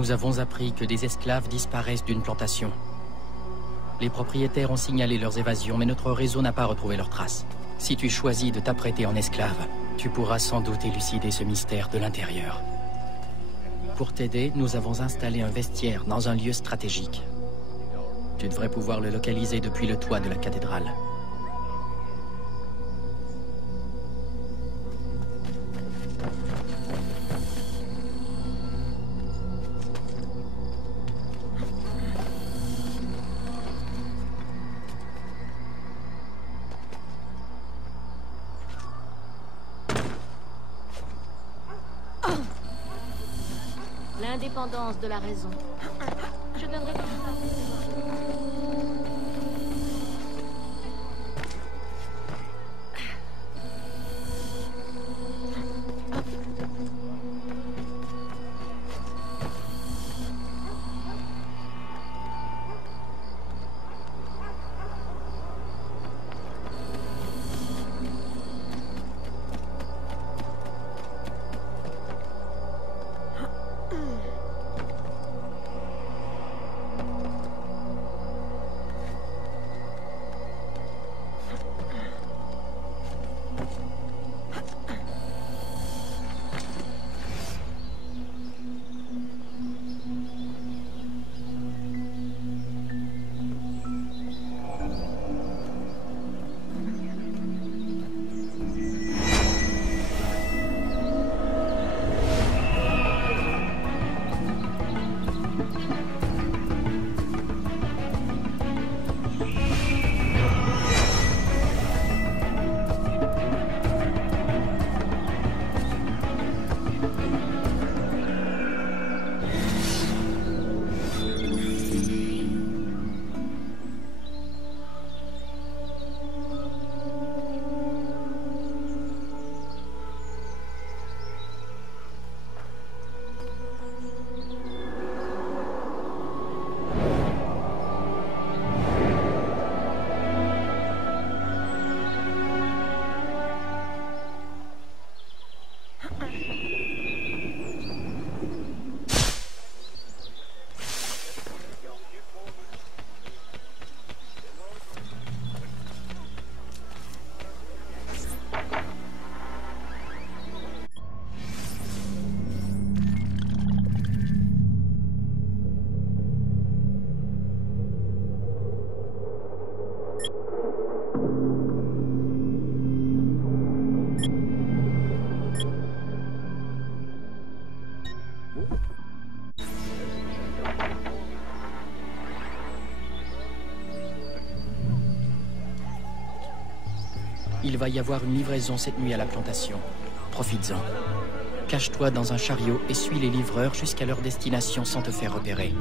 Nous avons appris que des esclaves disparaissent d'une plantation. Les propriétaires ont signalé leurs évasions, mais notre réseau n'a pas retrouvé leurs traces. Si tu choisis de t'apprêter en esclave, tu pourras sans doute élucider ce mystère de l'intérieur. Pour t'aider, nous avons installé un vestiaire dans un lieu stratégique. Tu devrais pouvoir le localiser depuis le toit de la cathédrale. L'indépendance de la raison. Je donnerai quelque chose à Il va y avoir une livraison cette nuit à la plantation. Profites-en. Cache-toi dans un chariot et suis les livreurs jusqu'à leur destination sans te faire repérer.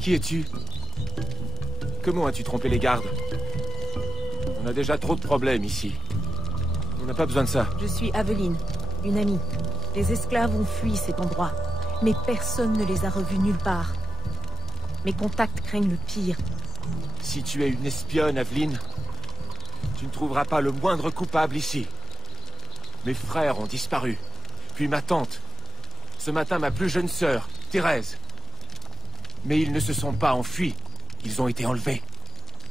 Qui es-tu? Comment as-tu trompé les gardes? On a déjà trop de problèmes ici. On n'a pas besoin de ça. Je suis Aveline, une amie. Les esclaves ont fui cet endroit, mais personne ne les a revus nulle part. Mes contacts craignent le pire. Si tu es une espionne, Aveline, tu ne trouveras pas le moindre coupable ici. Mes frères ont disparu. Puis ma tante. Ce matin, ma plus jeune sœur, Thérèse. Mais ils ne se sont pas enfuis. Ils ont été enlevés.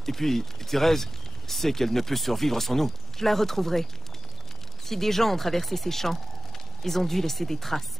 Et puis, Thérèse sait qu'elle ne peut survivre sans nous. Je la retrouverai. Si des gens ont traversé ces champs, ils ont dû laisser des traces.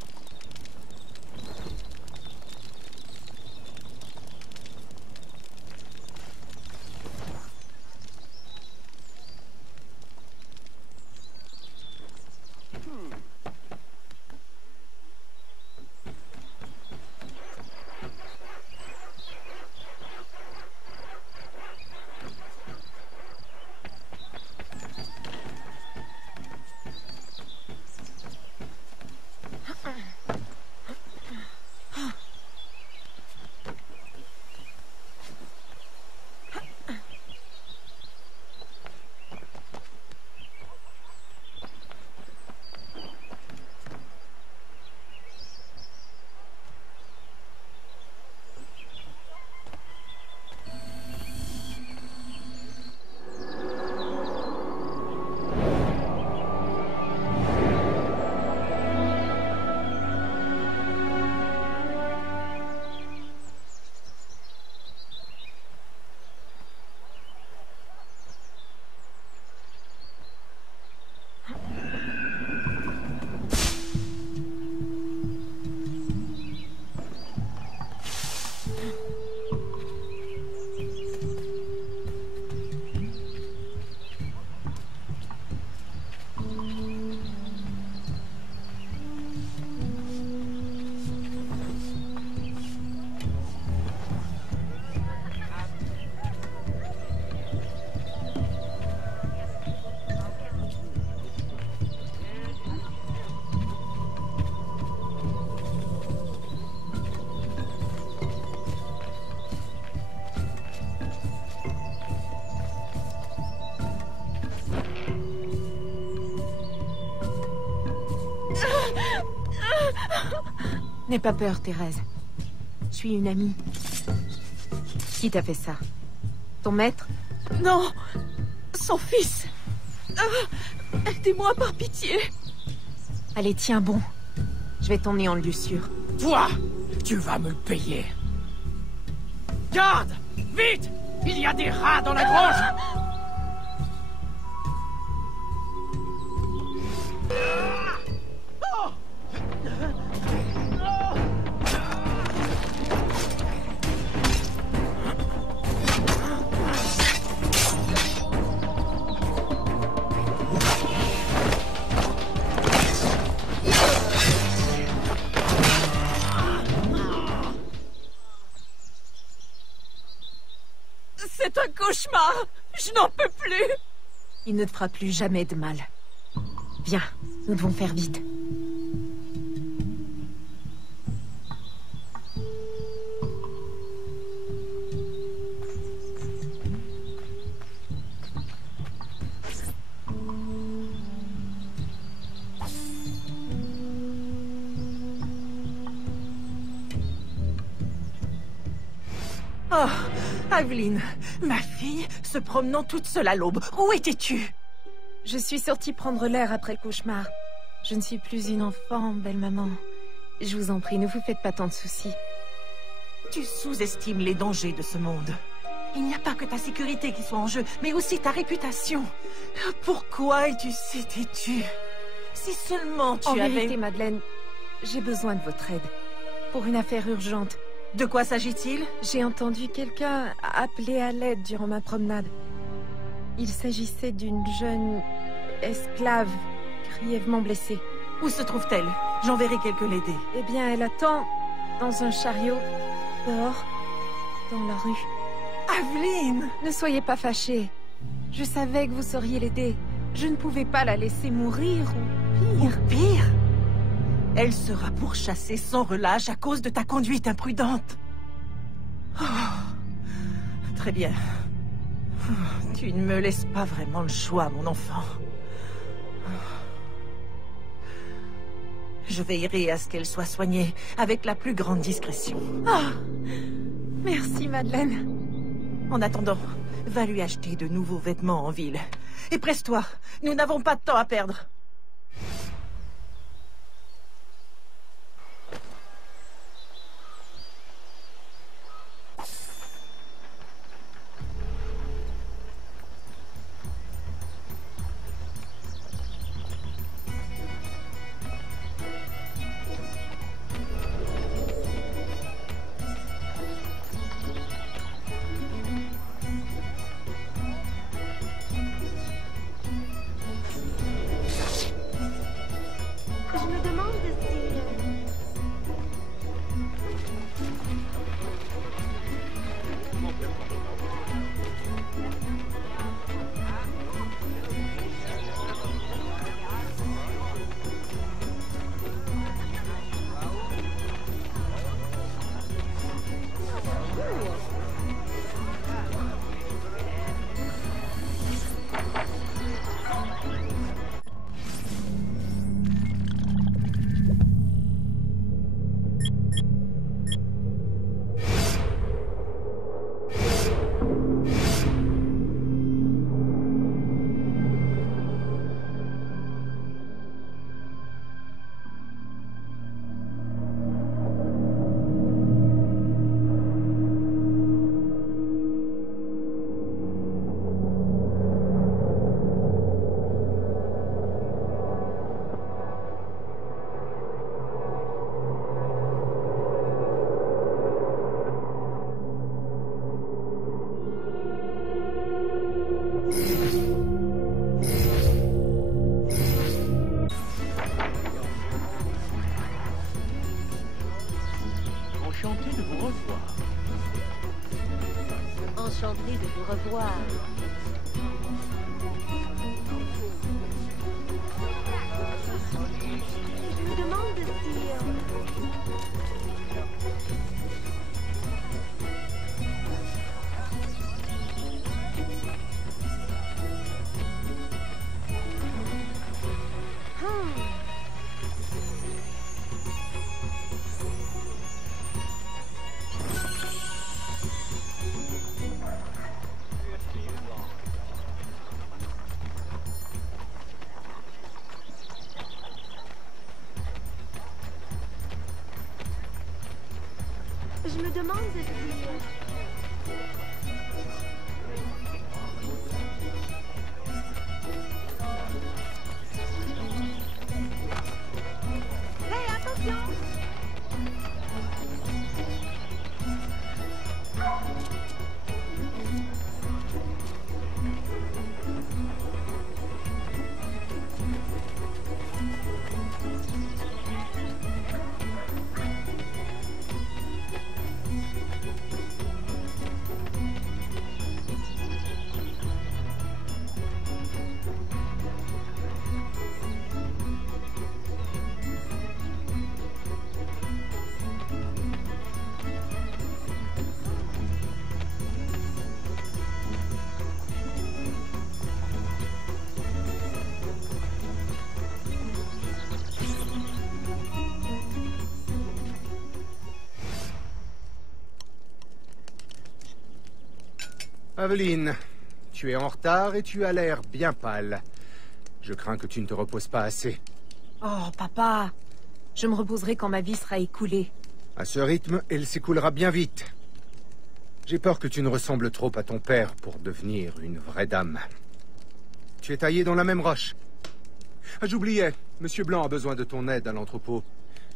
N'aie pas peur, Thérèse. Je suis une amie. Qui t'a fait ça? Ton maître? Non! Son fils! Aidez-moi par pitié! Allez, tiens bon. Je vais t'emmener en lieu sûr. Toi, tu vas me le payer. Garde! Vite! Il y a des rats dans la grange! C'est un cauchemar! Je n'en peux plus! Il ne te fera plus jamais de mal. Viens, nous devons faire vite. Oh, Aveline, ma fille, se promenant toute seule à l'aube. Où étais-tu? Je suis sortie prendre l'air après le cauchemar. Je ne suis plus une enfant, belle maman. Je vous en prie, ne vous faites pas tant de soucis. Tu sous-estimes les dangers de ce monde. Il n'y a pas que ta sécurité qui soit en jeu, mais aussi ta réputation. Pourquoi es-tu si têtue? Si seulement tu avais... En vérité, Madeleine, j'ai besoin de votre aide. Pour une affaire urgente. De quoi s'agit-il? J'ai entendu quelqu'un appeler à l'aide durant ma promenade. Il s'agissait d'une jeune esclave grièvement blessée. Où se trouve-t-elle? J'enverrai quelqu'un l'aider. Eh bien, elle attend dans un chariot, dehors, dans la rue. Aveline! Ne soyez pas fâchée. Je savais que vous sauriez l'aider. Je ne pouvais pas la laisser mourir ou pire. Ou pire? Elle sera pourchassée sans relâche à cause de ta conduite imprudente. Très bien. Tu ne me laisses pas vraiment le choix, mon enfant. Je veillerai à ce qu'elle soit soignée avec la plus grande discrétion. Oh, merci, Madeleine. En attendant, va lui acheter de nouveaux vêtements en ville. Et presse-toi, nous n'avons pas de temps à perdre. Je me demande si... Enchanté de vous revoir. Enchantée de vous revoir. Je me demande si... Je me demande si... Hey, attention! Aveline, tu es en retard et tu as l'air bien pâle. Je crains que tu ne te reposes pas assez. Oh, papa. Je me reposerai quand ma vie sera écoulée. À ce rythme, elle s'écoulera bien vite. J'ai peur que tu ne ressembles trop à ton père pour devenir une vraie dame. Tu es taillé dans la même roche. Ah, j'oubliais, Monsieur Blanc a besoin de ton aide à l'entrepôt.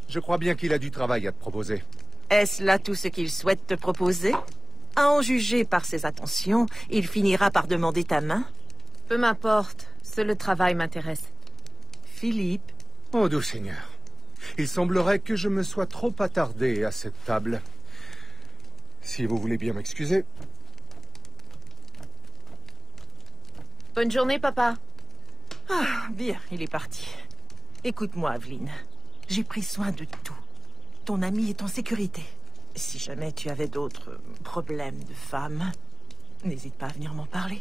Je crois bien qu'il a du travail à te proposer. Est-ce là tout ce qu'il souhaite te proposer? À en juger par ses attentions, il finira par demander ta main. Peu m'importe, seul le travail m'intéresse. Philippe, Oh, doux Seigneur. Il semblerait que je me sois trop attardé à cette table. Si vous voulez bien m'excuser. Bonne journée, papa. bien, il est parti. Écoute-moi, Aveline. J'ai pris soin de tout. Ton ami est en sécurité. Si jamais tu avais d'autres problèmes de femme, n'hésite pas à venir m'en parler.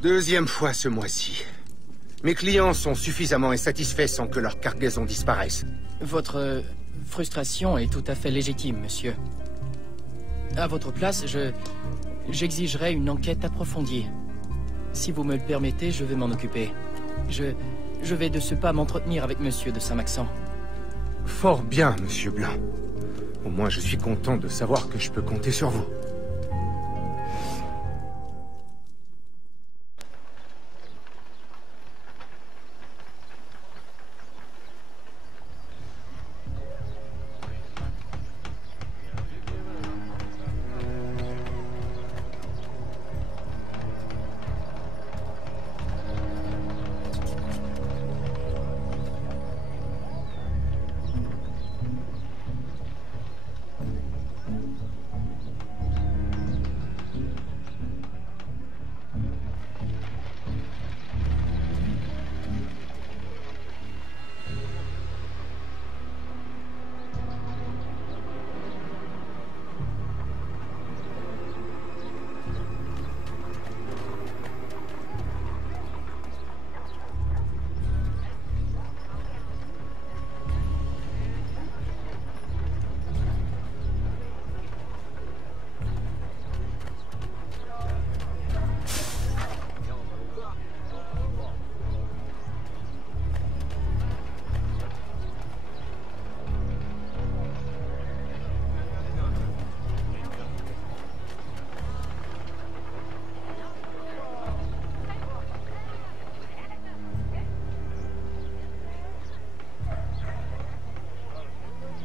Deuxième fois ce mois-ci. Mes clients sont suffisamment insatisfaits sans que leur cargaison disparaisse. Votre frustration est tout à fait légitime, monsieur. À votre place, j'exigerai une enquête approfondie. Si vous me le permettez, je vais m'en occuper. Je vais de ce pas m'entretenir avec monsieur de Saint-Maxent. Fort bien, monsieur Blanc. Au moins, je suis content de savoir que je peux compter sur vous.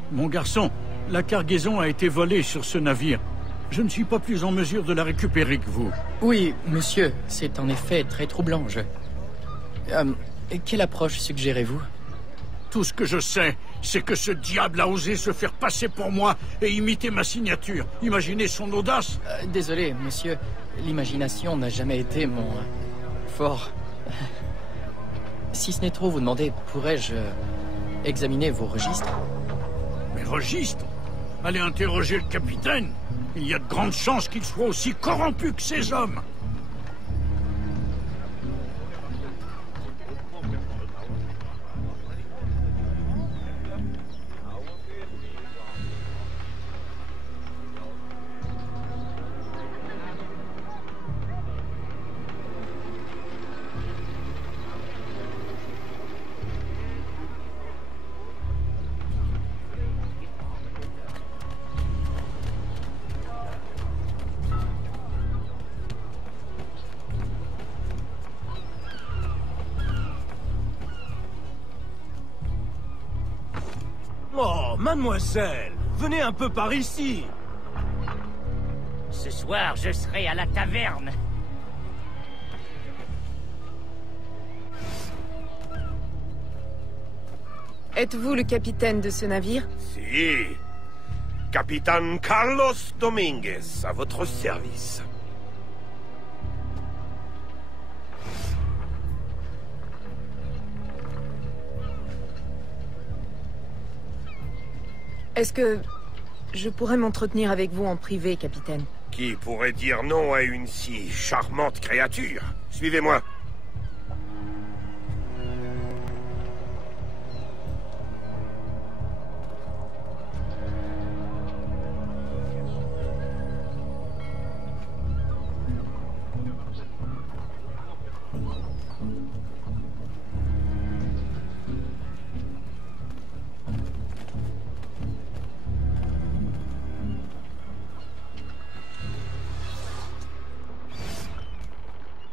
Mon garçon, la cargaison a été volée sur ce navire. Je ne suis pas plus en mesure de la récupérer que vous. Oui, monsieur, c'est en effet très troublant, quelle approche suggérez-vous? Tout ce que je sais, c'est que ce diable a osé se faire passer pour moi et imiter ma signature. Imaginez son audace. Désolé, monsieur, l'imagination n'a jamais été mon fort. Si ce n'est trop vous demander, pourrais-je examiner vos registres? Mes registres? Allez interroger le capitaine. Il y a de grandes chances qu'il soit aussi corrompu que ces hommes. Oh, mademoiselle, venez un peu par ici. Ce soir, je serai à la taverne. Êtes-vous le capitaine de ce navire? Si. Capitaine Carlos Dominguez, à votre service. Est-ce que je pourrais m'entretenir avec vous en privé, capitaine? Qui pourrait dire non à une si charmante créature? Suivez-moi.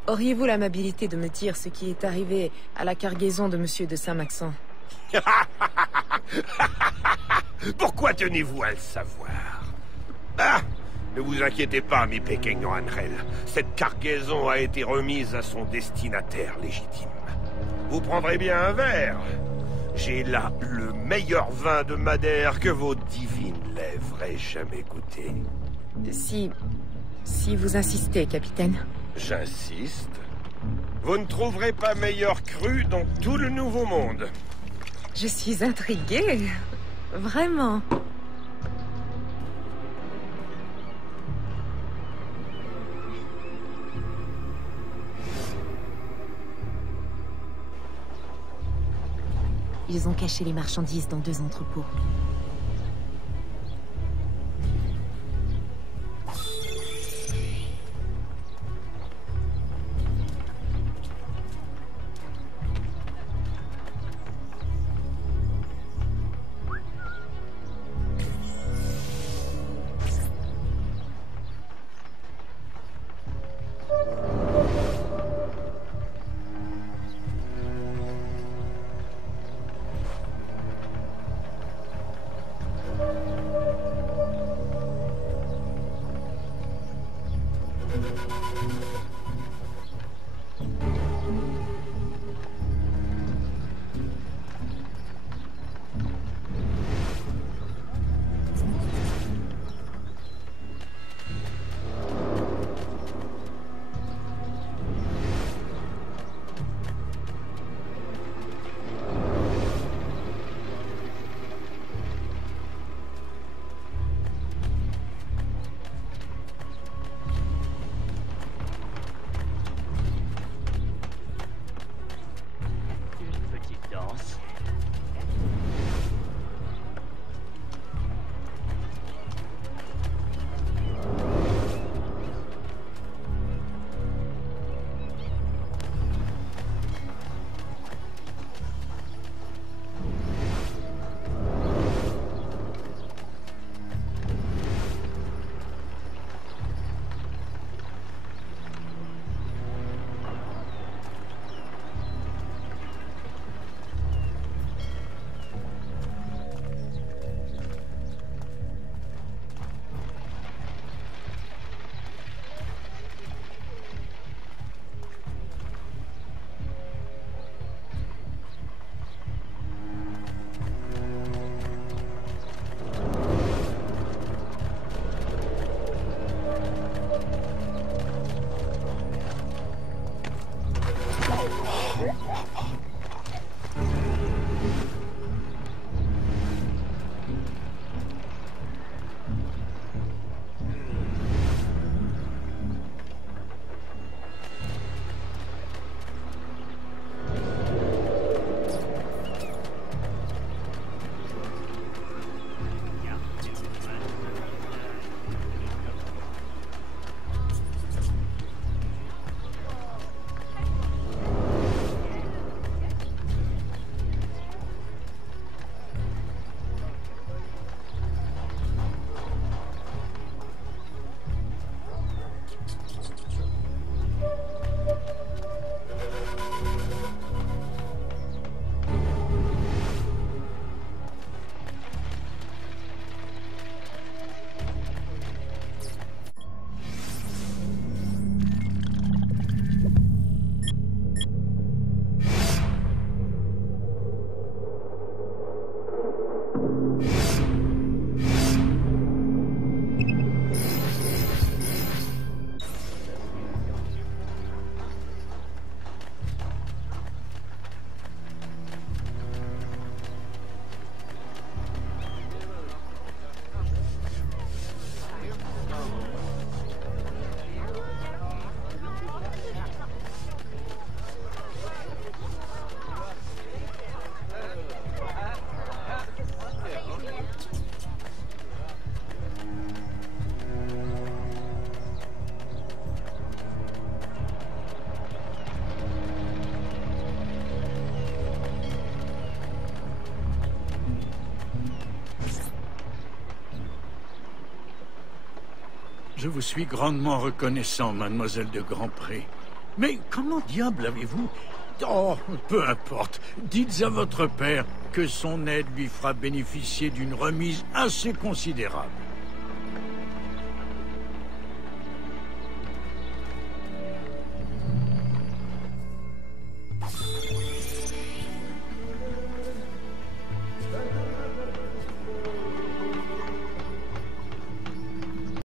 Auriez-vous l'amabilité de me dire ce qui est arrivé à la cargaison de Monsieur de Saint-Maxent? Pourquoi tenez-vous à le savoir? Ah! Ne vous inquiétez pas, mi pequeño Angel. Cette cargaison a été remise à son destinataire légitime. Vous prendrez bien un verre. J'ai là le meilleur vin de Madère que vos divines lèvres aient jamais goûté. Si vous insistez, capitaine. J'insiste. Vous ne trouverez pas meilleur cru dans tout le Nouveau Monde. Je suis intriguée. Vraiment. Ils ont caché les marchandises dans 2 entrepôts. Je vous suis grandement reconnaissant, mademoiselle de Grandpré. Mais comment diable avez-vous... Oh, peu importe. Dites à votre père que son aide lui fera bénéficier d'une remise assez considérable.